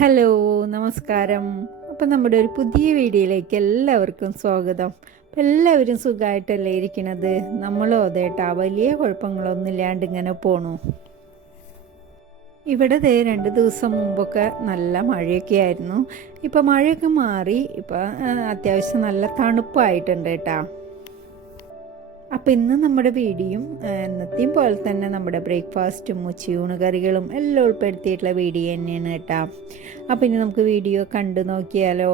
Hello, നമസ്കാരം. അപ്പം നമ്മുടെ ഒരു പുതിയ വീഡിയോയിലേക്ക് എല്ലാവർക്കും സ്വാഗതം. അപ്പം എല്ലാവരും സുഖമായിട്ടല്ലേ ഇരിക്കണത്? നമ്മളും അതേട്ടാ വലിയ കുഴപ്പങ്ങളൊന്നും ഇല്ലാണ്ട് ഇങ്ങനെ പോണു. ഇവിടെ 2 ദിവസം മുമ്പൊക്കെ നല്ല മഴയൊക്കെ ആയിരുന്നു. ഇപ്പം മഴയൊക്കെ മാറി. ഇപ്പം അത്യാവശ്യം നല്ല തണുപ്പായിട്ടുണ്ട് കേട്ടാ. അപ്പോൾ ഇന്ന് നമ്മുടെ വീഡിയോയും എന്നത്തെയും പോലെ തന്നെ നമ്മുടെ ബ്രേക്ക്ഫാസ്റ്റും ഉച്ചയൂണ് കറികളും എല്ലാം ഉൾപ്പെടുത്തിയിട്ടുള്ള വീഡിയോ തന്നെയാണ് കേട്ടോ. അപ്പോൾ ഇനി നമുക്ക് വീഡിയോ കണ്ടു നോക്കിയാലോ.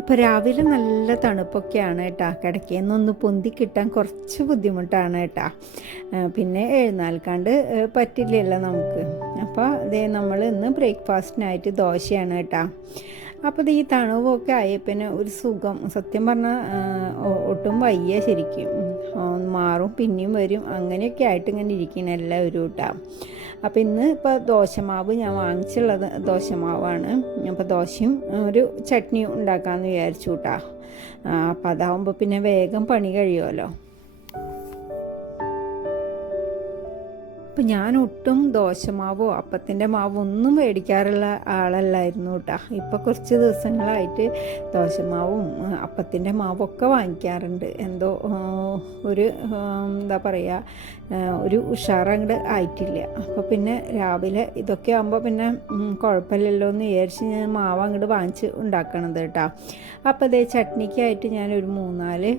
അപ്പോൾ രാവിലെ നല്ല തണുപ്പൊക്കെയാണ് കേട്ടോ. കിടക്കയെന്നൊന്ന് പൊന്തി കിട്ടാൻ കുറച്ച് ബുദ്ധിമുട്ടാണ് കേട്ടോ. പിന്നെ എഴുന്നേൽക്കാണ്ട് പറ്റില്ലല്ലോ നമുക്ക്. അപ്പോൾ അതേ നമ്മൾ ഇന്ന് ബ്രേക്ക്ഫാസ്റ്റിനായിട്ട് ദോശയാണ് കേട്ടോ. അപ്പോൾ ഈ തണുവൊക്കെ ആയപ്പിന്നെ ഒരു സുഖം, സത്യം പറഞ്ഞാൽ ഒട്ടും വയ്യ ശരിക്കും. മാറും പിന്നെയും വരും, അങ്ങനെയൊക്കെ ആയിട്ട് ഇങ്ങനെ ഇരിക്കണം എല്ലാവരും കേട്ടോ. അപ്പോൾ ഇന്ന് ഇപ്പോൾ ദോശമാവ് ഞാൻ വാങ്ങിച്ചുള്ളത് ദോശമാവാണ്. അപ്പോൾ ദോശയും ഒരു ചട്നിയും ഉണ്ടാക്കാമെന്ന് വിചാരിച്ചു കേട്ടോ. അപ്പോൾ അതാവുമ്പോൾ പിന്നെ വേഗം പണി കഴിയുമല്ലോ. അപ്പം ഞാൻ ഒട്ടും ദോശമാവോ അപ്പത്തിൻ്റെ മാവോ ഒന്നും മേടിക്കാറുള്ള ആളല്ലായിരുന്നു കേട്ടോ. ഇപ്പോൾ കുറച്ച് ദിവസങ്ങളായിട്ട് ദോശമാവും അപ്പത്തിൻ്റെ മാവൊക്കെ വാങ്ങിക്കാറുണ്ട്. എന്തോ ഒരു എന്താ പറയുക, ഒരു ഉഷാറങ്ങോട്ട് ആയിട്ടില്ല. അപ്പോൾ പിന്നെ രാവിലെ ഇതൊക്കെ ആകുമ്പോൾ പിന്നെ കുഴപ്പമില്ലല്ലോ എന്ന് വിചാരിച്ച് ഞാൻ മാവ് അങ്ങോട്ട് വാങ്ങിച്ച് ഉണ്ടാക്കണത് കേട്ടോ. അപ്പോൾ അതേ ചട്നിക്കായിട്ട് ഞാനൊരു 3-4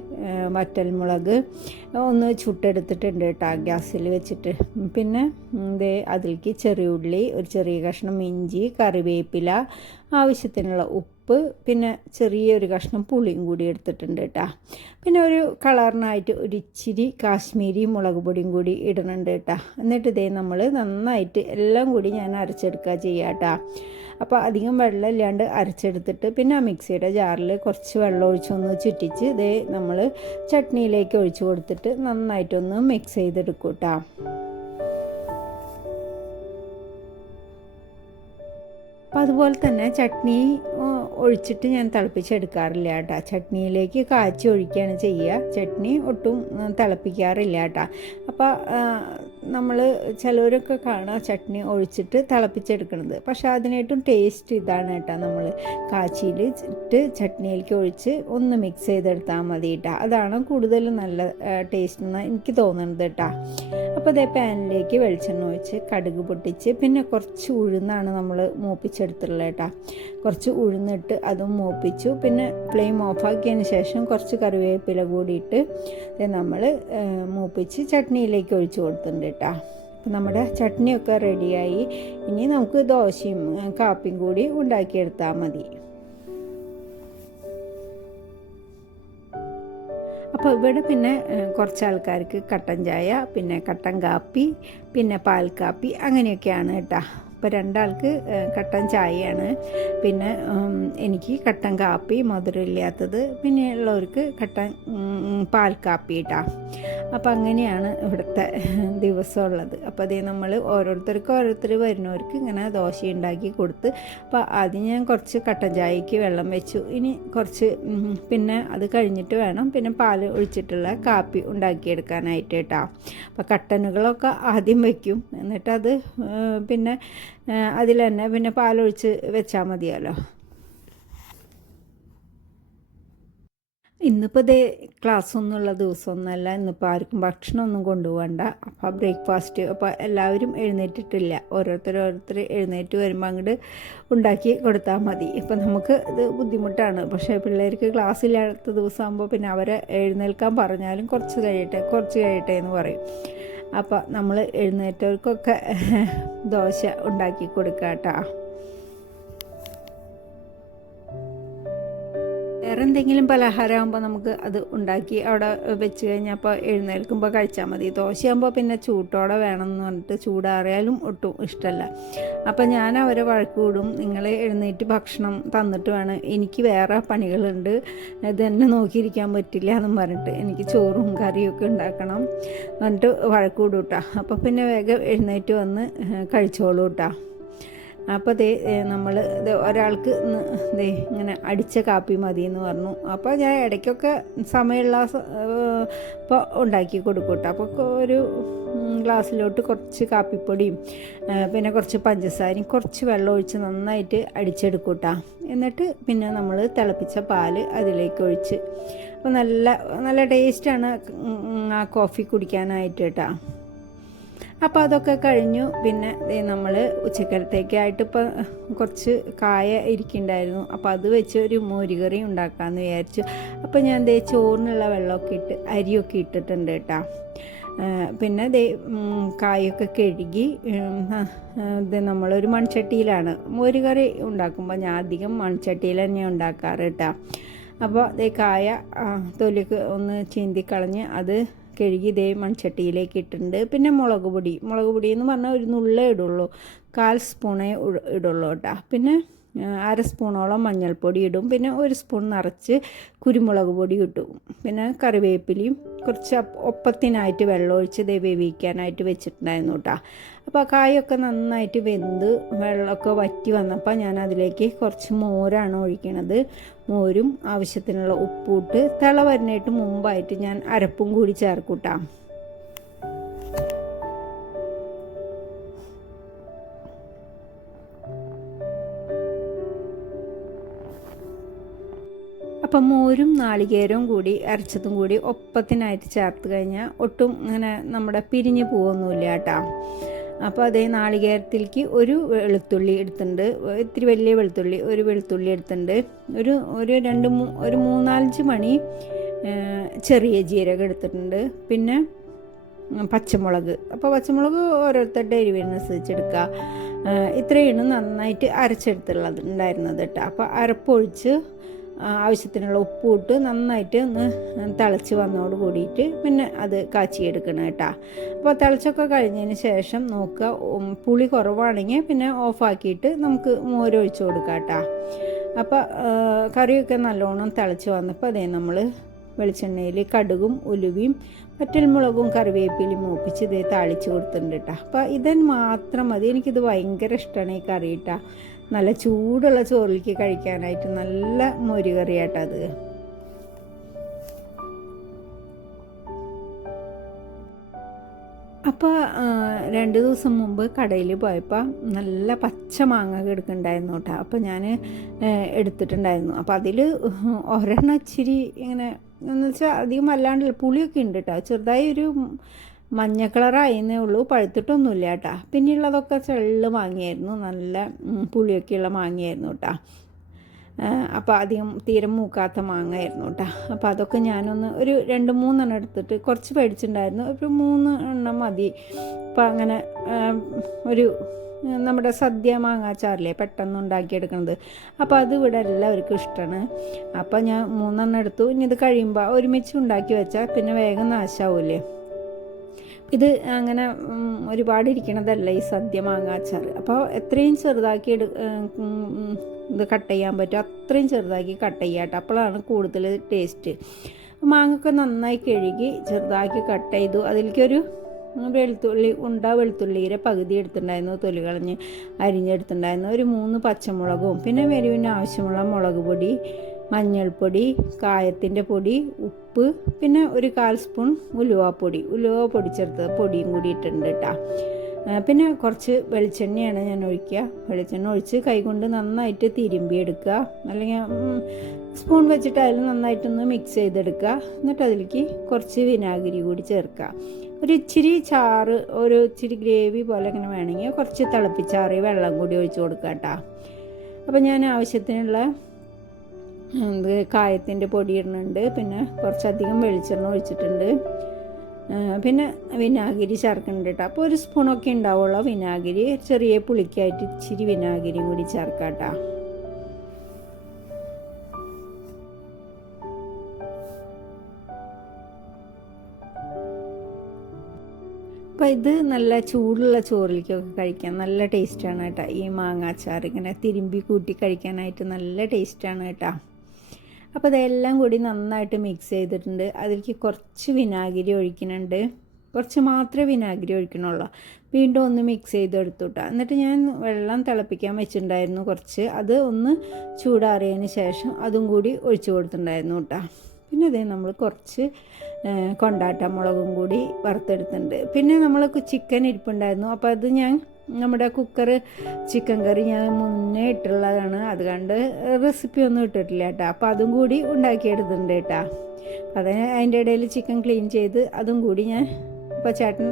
വറ്റൽമുളക് ഒന്ന് ചുട്ടെടുത്തിട്ടുണ്ട് കേട്ടോ ഗ്യാസിൽ വെച്ചിട്ട്. പിന്നെ അതിലേക്ക് ചെറിയ ഉള്ളി, ഒരു ചെറിയ കഷ്ണം ഇഞ്ചി, കറിവേപ്പില, ആവശ്യത്തിനുള്ള ഉപ്പ്, പിന്നെ ചെറിയൊരു കഷ്ണം പുളിയും കൂടി എടുത്തിട്ടുണ്ട് കേട്ടോ. പിന്നെ ഒരു കളറിനായിട്ട് ഒരു ഇച്ചിരി കാശ്മീരി മുളക് പൊടിയും കൂടി ഇടുന്നുണ്ട് കേട്ടോ. എന്നിട്ട് നമ്മൾ നന്നായിട്ട് എല്ലാം കൂടി ഞാൻ അരച്ചെടുക്കുക ചെയ്യാം കേട്ടോ. അപ്പോൾ അധികം വെള്ളം ഇല്ലാണ്ട് അരച്ചെടുത്തിട്ട് പിന്നെ ആ മിക്സിയുടെ ജാറിൽ കുറച്ച് വെള്ളം ഒഴിച്ചൊന്ന് ചുറ്റിച്ച് നമ്മൾ ചട്നിയിലേക്ക് ഒഴിച്ച് കൊടുത്തിട്ട് നന്നായിട്ടൊന്ന് മിക്സ് ചെയ്തെടുക്കും കേട്ടോ. അപ്പോൾ അതുപോലെ തന്നെ ചട്നി ഒഴിച്ചിട്ട് ഞാൻ തിളപ്പിച്ചെടുക്കാറില്ല കേട്ടോ. ചട്നിയിലേക്ക് കാച്ചി ഒഴിക്കുകയാണ് ചെയ്യുക. ചട്നി ഒട്ടും തിളപ്പിക്കാറില്ല കേട്ടോ. അപ്പോൾ നമ്മൾ ചിലവരൊക്കെ കാണാം ചട്നി ഒഴിച്ചിട്ട് തിളപ്പിച്ചെടുക്കുന്നത്. പക്ഷേ അതിനായിട്ടും ടേസ്റ്റ് ഇതാണ് കേട്ടോ. നമ്മൾ കാച്ചിയിൽ ഇട്ട് ചട്നിയിലേക്ക് ഒഴിച്ച് ഒന്ന് മിക്സ് ചെയ്തെടുത്താൽ മതി കേട്ടോ. അതാണ് കൂടുതൽ നല്ല ടേസ്റ്റ് എന്ന് എനിക്ക് തോന്നുന്നത് കേട്ടോ. അപ്പോൾ അതേ പാനിലേക്ക് വെളിച്ചെണ്ണ ഒഴിച്ച് കടുക് പൊട്ടിച്ച് പിന്നെ കുറച്ച് ഉഴുന്നാണ് നമ്മൾ മൂപ്പിച്ചെടുത്തുള്ളത് കേട്ടോ. കുറച്ച് ഉഴുന്നിട്ട് അതും മൂപ്പിച്ചു. പിന്നെ ഫ്ലെയിം ഓഫാക്കിയതിന് ശേഷം കുറച്ച് കറിവേപ്പില കൂടിയിട്ട് നമ്മൾ മൂപ്പിച്ച് ചട്നിയിലേക്ക് ഒഴിച്ച് കൊടുത്തിട്ടുണ്ട് കേട്ടോ. അപ്പം നമ്മുടെ ചട്നിയൊക്കെ റെഡിയായി. ഇനി നമുക്ക് ദോശയും കാപ്പിയും കൂടി ഉണ്ടാക്കിയെടുത്താൽ മതി. അപ്പോൾ ഇവിടെ പിന്നെ കുറച്ച് ആൾക്കാർക്ക് കട്ടൻ ചായ, പിന്നെ കട്ടൻ കാപ്പി, പിന്നെ പാൽ കാപ്പി അങ്ങനെയൊക്കെയാണ് കേട്ടോ. അപ്പോൾ 2 ആൾക്ക് കട്ടൻ ചായയാണ്. പിന്നെ എനിക്ക് കട്ടൻ കാപ്പി മധുരമില്ലാത്തത്, പിന്നെ ഉള്ളവർക്ക് കട്ടൻ പാൽ കാപ്പി കേട്ടോ. അപ്പോൾ അങ്ങനെയാണ് ഇവിടുത്തെ ദിവസം ഉള്ളത്. അപ്പോൾ അതേ നമ്മൾ ഓരോരുത്തർ വരുന്നവർക്ക് ഇങ്ങനെ ദോശ ഉണ്ടാക്കി കൊടുത്ത്. അപ്പോൾ ആദ്യം ഞാൻ കുറച്ച് കട്ടൻ ചായക്ക് വെള്ളം വെച്ചു. ഇനി കുറച്ച് പിന്നെ അത് കഴിഞ്ഞിട്ട് വേണം പിന്നെ പാൽ ഒഴിച്ചിട്ടുള്ള കാപ്പി ഉണ്ടാക്കിയെടുക്കാനായിട്ട് കേട്ടോ. അപ്പോൾ കട്ടനുകളൊക്കെ ആദ്യം വയ്ക്കും, എന്നിട്ടത് പിന്നെ അതിൽ തന്നെ പിന്നെ പാലൊഴിച്ച് വെച്ചാൽ മതിയല്ലോ. ഇന്നിപ്പോൾ ക്ലാസ്സൊന്നുമുള്ള ദിവസമൊന്നുമല്ല. ഇന്നിപ്പോൾ ആർക്കും ഭക്ഷണമൊന്നും കൊണ്ടുപോകണ്ട. അപ്പോൾ ബ്രേക്ക്ഫാസ്റ്റ് അപ്പോൾ എല്ലാവരും എഴുന്നേറ്റിട്ടില്ല. ഓരോരുത്തർ എഴുന്നേറ്റ് വരുമ്പോൾ അങ്ങോട്ട് ഉണ്ടാക്കി കൊടുത്താൽ മതി. ഇപ്പം നമുക്ക് ഇത് ബുദ്ധിമുട്ടാണ്. പക്ഷേ പിള്ളേർക്ക് ക്ലാസ് ഇല്ലാത്ത ദിവസമാകുമ്പോൾ പിന്നെ അവരെ എഴുന്നേൽക്കാൻ പറഞ്ഞാലും കുറച്ച് കഴിയട്ടെ എന്ന് പറയും. അപ്പോൾ നമ്മൾ എഴുന്നേറ്റവർക്കൊക്കെ ദോശ ഉണ്ടാക്കി കൊടുക്കാം കേട്ടോ. വേറെ എന്തെങ്കിലും പലഹാരമാകുമ്പോൾ നമുക്ക് അത് ഉണ്ടാക്കി അവിടെ വെച്ച് കഴിഞ്ഞാൽ അപ്പോൾ എഴുന്നേൽക്കുമ്പോൾ കഴിച്ചാൽ മതി. ദോശയാകുമ്പോൾ പിന്നെ ചൂട്ടോടെ വേണമെന്ന് പറഞ്ഞിട്ട് ചൂടാറിയാലും ഒട്ടും ഇഷ്ടമല്ല. അപ്പോൾ ഞാൻ അവരെ വഴക്ക് കൂടും, നിങ്ങൾ എഴുന്നേറ്റ് ഭക്ഷണം തന്നിട്ട് വേണം, എനിക്ക് വേറെ പണികളുണ്ട്, ഇതെന്നെ നോക്കിയിരിക്കാൻ പറ്റില്ല എന്നും പറഞ്ഞിട്ട് എനിക്ക് ചോറും കറിയൊക്കെ ഉണ്ടാക്കണം എന്നിട്ട് വഴക്ക് കൂടും കേട്ടോ. അപ്പോൾ പിന്നെ വേഗം എഴുന്നേറ്റ് വന്ന് കഴിച്ചോളൂ കേട്ടോ. അപ്പോൾ നമ്മൾ ഒരാൾക്ക് ഇങ്ങനെ അടിച്ച കാപ്പി മതി എന്ന് പറഞ്ഞു. അപ്പോൾ ഞാൻ ഇടയ്ക്കൊക്കെ സമയമുള്ള ഇപ്പോൾ ഉണ്ടാക്കി കൊടുക്കും കേട്ടോ. അപ്പോൾ ഒരു ഗ്ലാസ്സിലോട്ട് കുറച്ച് കാപ്പിപ്പൊടിയും പിന്നെ കുറച്ച് പഞ്ചസാരയും കുറച്ച് വെള്ളം ഒഴിച്ച് നന്നായിട്ട് അടിച്ചെടുക്കും കേട്ടോ. എന്നിട്ട് പിന്നെ നമ്മൾ തിളപ്പിച്ച പാല് അതിലേക്ക് ഒഴിച്ച്, അപ്പോൾ നല്ല നല്ല ടേസ്റ്റാണ് ആ കോഫി കുടിക്കാനായിട്ട് കേട്ടോ. അപ്പോൾ അതൊക്കെ കഴിഞ്ഞു. പിന്നെ നമ്മൾ ഉച്ചക്കലത്തേക്കായിട്ട് ഇപ്പോൾ കുറച്ച് കായ ഇരിക്കുന്നുണ്ടായിരുന്നു. അപ്പോൾ അത് വെച്ച് ഒരു മോരുകറി ഉണ്ടാക്കാമെന്ന് വിചാരിച്ചു. അപ്പോൾ ഞാൻ ചോറിനുള്ള വെള്ളമൊക്കെ ഇട്ട് അരിയൊക്കെ ഇട്ടിട്ടുണ്ട് കേട്ടോ. പിന്നെ കായൊക്കെ കഴുകി നമ്മളൊരു മൺചട്ടിയിലാണ് മോരുകറി ഉണ്ടാക്കുമ്പോൾ ഞാൻ അധികം മൺചട്ടിയിൽ തന്നെ ഉണ്ടാക്കാറ് കേട്ടോ. അപ്പോൾ കായ തൊലിക്ക് ഒന്ന് ചീന്തിക്കളഞ്ഞ് അത് കഴുകി മൺചട്ടിയിലേക്ക് ഇട്ടിട്ടുണ്ട്. പിന്നെ മുളക് പൊടി എന്ന് പറഞ്ഞാൽ ഒരു നുള്ളേ ഇടുള്ളൂ, 1/4 സ്പൂണേ ഇടുള്ളൂ കേട്ടോ. പിന്നെ 1/2 സ്പൂണോളം മഞ്ഞൾപ്പൊടി ഇടും. പിന്നെ 1 സ്പൂൺ നിറച്ച് കുരുമുളക് പൊടി ഇട്ടും. പിന്നെ കറിവേപ്പിലയും കുറച്ച് ഒപ്പത്തിനായിട്ട് വെള്ളം ഒഴിച്ച് വേവിക്കാനായിട്ട് വെച്ചിട്ടുണ്ടായിരുന്നു കേട്ടോ. അപ്പോൾ കായൊക്കെ നന്നായിട്ട് വെന്ത് വെള്ളമൊക്കെ വറ്റി വന്നപ്പോൾ ഞാൻ അതിലേക്ക് കുറച്ച് മോരാണ് ഒഴിക്കണത്. മോരും ആവശ്യത്തിനുള്ള ഉപ്പിട്ട് തിള വരുന്നതിന് മുമ്പായിട്ട് ഞാൻ അരപ്പും കൂടി ചേർക്കൂട്ടാ. അപ്പം മോരും നാളികേരവും കൂടി അരച്ചതും കൂടി ഒപ്പത്തിനായിട്ട് ചേർത്ത് കഴിഞ്ഞാൽ ഒട്ടും ഇങ്ങനെ നമ്മുടെ പിരിഞ്ഞ് പോവൊന്നുമില്ല കേട്ടോ. അപ്പോൾ നാളികേരത്തിലേക്ക് ഒരു വെളുത്തുള്ളി എടുത്തിട്ടുണ്ട്, ഇത്തിരി വലിയ വെളുത്തുള്ളി, ഒരു വെളുത്തുള്ളി എടുത്തിട്ടുണ്ട്. ഒരു 3-4 മണി ചെറിയ ജീരകം എടുത്തിട്ടുണ്ട്. പിന്നെ പച്ചമുളക്, അപ്പോൾ പച്ചമുളക് ഓരോരുത്തരുടെ എരിവിനനുസരിച്ച് എടുക്കുക. ഇത്രയാണ് നന്നായിട്ട് അരച്ചെടുത്തുള്ളത് ഉണ്ടായിരുന്നത് കേട്ടോ. അപ്പോൾ അരപ്പൊഴിച്ച് ആവശ്യത്തിനുള്ള ഉപ്പ് ഇട്ട് നന്നായിട്ട് ഒന്ന് തിളച്ച് വന്നതോട് കൂടിയിട്ട് പിന്നെ അത് കാച്ചിയെടുക്കണം കേട്ടോ. അപ്പോൾ തിളച്ചൊക്കെ കഴിഞ്ഞതിന് ശേഷം നോക്കുക, പുളി കുറവാണെങ്കിൽ പിന്നെ ഓഫാക്കിയിട്ട് നമുക്ക് മോരൊഴിച്ച് കൊടുക്കാം കേട്ടോ. അപ്പോൾ കറിയൊക്കെ നല്ലോണം തിളച്ച് വന്നപ്പോൾ നമ്മൾ വെളിച്ചെണ്ണയിൽ കടുകും ഉലുവയും വറ്റൽമുളകും കറിവേപ്പിലും മൂപ്പിച്ച് താളിച്ച് കൊടുത്തിട്ടുണ്ട് കേട്ടോ. അപ്പോൾ ഇതന്നെ മാത്രം മതി. എനിക്കിത് ഭയങ്കര ഇഷ്ടമാണ് ഈ കറി കേട്ടോ. നല്ല ചൂടുള്ള ചോറിലേക്ക് കഴിക്കാനായിട്ട് നല്ല മോരുകറിയാട്ടോ അത്. അപ്പോൾ 2 ദിവസം മുമ്പ് കടയിൽ പോയപ്പോൾ നല്ല പച്ച മാങ്ങ കിടക്കുന്നുണ്ടായിരുന്നു കേട്ടോ. അപ്പോൾ ഞാൻ എടുത്തിട്ടുണ്ടായിരുന്നു. അപ്പോൾ അതിൽ ഒരെണ്ണം ഇച്ചിരി ഇങ്ങനെ എന്ന് വെച്ചാൽ അധികം അല്ലാണ്ടല്ല, പുളിയൊക്കെ ഉണ്ട് കേട്ടോ. ചെറുതായി ഒരു മഞ്ഞ കളറായിരുന്നേ ഉള്ളൂ, പഴുത്തിട്ടൊന്നുമില്ല കേട്ടോ. പിന്നെയുള്ളതൊക്കെ ചെള്ള് മാങ്ങയായിരുന്നു, നല്ല പുളിയൊക്കെയുള്ള മാങ്ങയായിരുന്നു കേട്ടോ. അപ്പോൾ അധികം തീരെ മൂക്കാത്ത മാങ്ങയായിരുന്നു കേട്ടോ. അപ്പോൾ അതൊക്കെ ഞാനൊന്ന് ഒരു 2-3 എടുത്തിട്ട് കുറച്ച് പേടിച്ചിട്ടുണ്ടായിരുന്നു, ഒരു 3 എണ്ണം മതി. അപ്പോൾ അങ്ങനെ ഒരു നമ്മുടെ സദ്യ മാങ്ങാച്ചാറില്ലേ പെട്ടെന്ന് ഉണ്ടാക്കിയെടുക്കുന്നത്, അപ്പോൾ അത് ഇവിടെ എല്ലാവർക്കും ഇഷ്ടമാണ്. അപ്പോൾ ഞാൻ 3 എടുത്തു. ഇനി ഇത് കഴിയുമ്പോൾ ഒരുമിച്ച് ഉണ്ടാക്കി വെച്ചാൽ പിന്നെ വേഗം നാശാവൂലേ. ഇത് അങ്ങനെ ഒരുപാട് ഇരിക്കണതല്ല ഈ സദ്യ മാങ്ങാച്ചാർ. അപ്പോൾ എത്രയും ചെറുതാക്കി ഇത് കട്ട് ചെയ്യാൻ പറ്റും അത്രയും ചെറുതാക്കി കട്ട് ചെയ്യാട്ടോ, അപ്പോഴാണ് കൂടുതൽ ടേസ്റ്റ്. മാങ്ങയൊക്കെ നന്നായി കഴുകി ചെറുതാക്കി കട്ട് ചെയ്തു. അതിലേക്കൊരു വെളുത്തുള്ളിയുടെ പകുതി എടുത്തിട്ടുണ്ടായിരുന്നു, തൊലി കളഞ്ഞ് അരിഞ്ഞെടുത്തിട്ടുണ്ടായിരുന്നു. ഒരു 3 പച്ചമുളകും പിന്നെ എരിവിന് ആവശ്യമുള്ള മുളക് പൊടി, മഞ്ഞൾപ്പൊടി, കായത്തിൻ്റെ പൊടി, ഉപ്പ്, പിന്നെ ഒരു 1/4 സ്പൂൺ ഉലുവ പൊടിച്ചെടുത്ത് പൊടിയും കൂടി ഇട്ടിട്ടുണ്ട് കേട്ടോ. പിന്നെ കുറച്ച് വെളിച്ചെണ്ണയാണ് ഞാൻ ഒഴിക്കുക. വെളിച്ചെണ്ണ ഒഴിച്ച് കൈകൊണ്ട് നന്നായിട്ട് തിരുമ്പിയെടുക്കുക, അല്ലെങ്കിൽ സ്പൂൺ വെച്ചിട്ടായാലും നന്നായിട്ടൊന്ന് മിക്സ് ചെയ്തെടുക്കുക. എന്നിട്ട് അതിലേക്ക് കുറച്ച് വിനാഗിരി കൂടി ചേർക്കുക. ഒരു ഇച്ചിരി ചാറ്, ഒരു ഇച്ചിരി ഗ്രേവി പോലെ ഇങ്ങനെ വേണമെങ്കിൽ കുറച്ച് തിളപ്പിച്ചാറിയ വെള്ളം കൂടി ഒഴിച്ച് കൊടുക്കുക കേട്ടോ. അപ്പോൾ ഞാൻ ആവശ്യത്തിനുള്ള കായത്തിൻ്റെ പൊടി ഇടുന്നുണ്ട്. പിന്നെ കുറച്ചധികം വെളിച്ചെണ്ണ ഒഴിച്ചിട്ടുണ്ട്. പിന്നെ വിനാഗിരി ചേർക്കുന്നുണ്ട് കേട്ടോ. അപ്പോൾ 1 സ്പൂണൊക്കെ ഉണ്ടാവുള്ളൂ വിനാഗിരി. ചെറിയ പുളിക്കായിട്ട് ഇച്ചിരി വിനാഗിരി കൂടി ചേർക്കാം കേട്ടോ. അപ്പോൾ ഇത് നല്ല ചൂടുള്ള ചോറിലേക്കൊക്കെ കഴിക്കാൻ നല്ല ടേസ്റ്റാണ് കേട്ടോ. ഈ മാങ്ങാച്ചാർ ഇങ്ങനെ തിരുമ്പി കൂട്ടി കഴിക്കാനായിട്ട് നല്ല ടേസ്റ്റാണ് കേട്ടോ. അപ്പോൾ ഇതെല്ലാം കൂടി നന്നായിട്ട് മിക്സ് ചെയ്തിട്ടുണ്ട്. അതിലേക്ക് കുറച്ച് വിനാഗിരി ഒഴിക്കുന്നുണ്ട്, കുറച്ച് മാത്രമേ വിനാഗിരി ഒഴിക്കണുള്ളൂ. വീണ്ടും ഒന്ന് മിക്സ് ചെയ്തെടുത്തു കേട്ടോ. എന്നിട്ട് ഞാൻ വെള്ളം തിളപ്പിക്കാൻ വെച്ചിട്ടുണ്ടായിരുന്നു കുറച്ച്, അത് ഒന്ന് ചൂടാറിയതിന് ശേഷം അതും കൂടി ഒഴിച്ചു കൊടുത്തിട്ടുണ്ടായിരുന്നു കേട്ടോ. പിന്നെ അതേ നമ്മൾ കുറച്ച് കൊണ്ടാട്ട മുളകും കൂടി വറുത്തെടുത്തിട്ടുണ്ട്. പിന്നെ നമ്മൾ ചിക്കൻ ഇരിപ്പുണ്ടായിരുന്നു, അപ്പോൾ അത് ഞാൻ നമ്മുടെ കുക്കർ ചിക്കൻ കറി ഞാൻ മുന്നേ ഇട്ടുള്ളതാണ്, അതുകൊണ്ട് റെസിപ്പി ഒന്നും ഇട്ടിട്ടില്ല കേട്ടോ. അപ്പോൾ അതും കൂടി ഉണ്ടാക്കിയെടുത്തിട്ടുണ്ട് കേട്ടോ. അതിൻ്റെ ഇടയിൽ ചിക്കൻ ക്ലീൻ ചെയ്ത് അതും കൂടി ഞാൻ ഇപ്പോൾ ചേട്ടൻ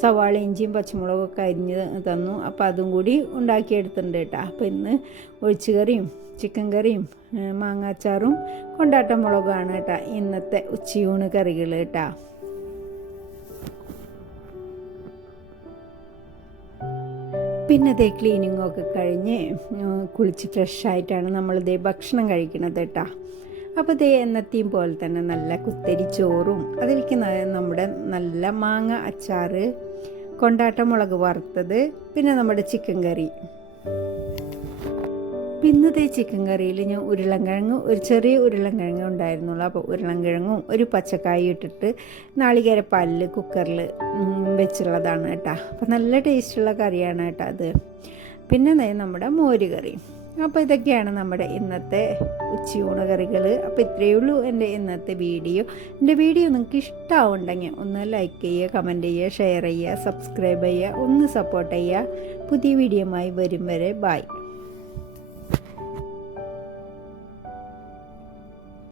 സവാള ഇഞ്ചിയും പച്ചമുളകൊക്കെ അരിഞ്ഞ് തന്നു, അപ്പോൾ അതും കൂടി ഉണ്ടാക്കിയെടുത്തിട്ടുണ്ട് കേട്ടോ. അപ്പോൾ ഇന്ന് ഒഴിച്ചുകറിയും ചിക്കൻ കറിയും മാങ്ങാച്ചാറും കൊണ്ടാട്ട മുളകാണ് കേട്ടോ ഇന്നത്തെ ഉച്ചയൂണ് കറികൾ കേട്ടോ. പിന്നെ ഇതേ ക്ലീനിങ്ങൊക്കെ കഴിഞ്ഞ് കുളിച്ച് ഫ്രഷായിട്ടാണ് നമ്മളിതേ ഭക്ഷണം കഴിക്കണത് കേട്ടോ. അപ്പോൾ ഇതേ എന്നത്തെയും പോലെ തന്നെ നല്ല കുത്തരി ചോറും അതിലേക്ക് നമ്മുടെ നല്ല മാങ്ങ അച്ചാർ, കൊണ്ടാട്ട മുളക് വറുത്തത്, പിന്നെ നമ്മുടെ ചിക്കൻ കറി. പിന്നത്തെ ചിക്കൻ കറിയിൽ ഞാൻ ഒരു ചെറിയ ഉരുളൻകിഴങ്ങ് ഉണ്ടായിരുന്നുള്ളൂ. അപ്പോൾ ഉരുളൻകിഴങ്ങും ഒരു പച്ചക്കായും ഇട്ടിട്ട് നാളികേരപ്പാലിൽ കുക്കറിൽ വെച്ചുള്ളതാണ് കേട്ടോ. അപ്പോൾ നല്ല ടേസ്റ്റുള്ള കറിയാണ് കേട്ടോ അത്. പിന്നെ നമ്മുടെ മോര് കറി. അപ്പോൾ ഇതൊക്കെയാണ് നമ്മുടെ ഇന്നത്തെ ഉച്ചയൂണ് കറികൾ. അപ്പോൾ ഇത്രയേ ഉള്ളൂ എൻ്റെ ഇന്നത്തെ വീഡിയോ. എൻ്റെ വീഡിയോ നിങ്ങൾക്ക് ഇഷ്ടമാവുണ്ടെങ്കിൽ ഒന്ന് ലൈക്ക് ചെയ്യുക, കമൻറ്റ് ചെയ്യുക, ഷെയർ ചെയ്യുക, സബ്സ്ക്രൈബ് ചെയ്യുക, ഒന്ന് സപ്പോർട്ട് ചെയ്യുക. പുതിയ വീഡിയോയുമായി വരും വരെ ബൈ.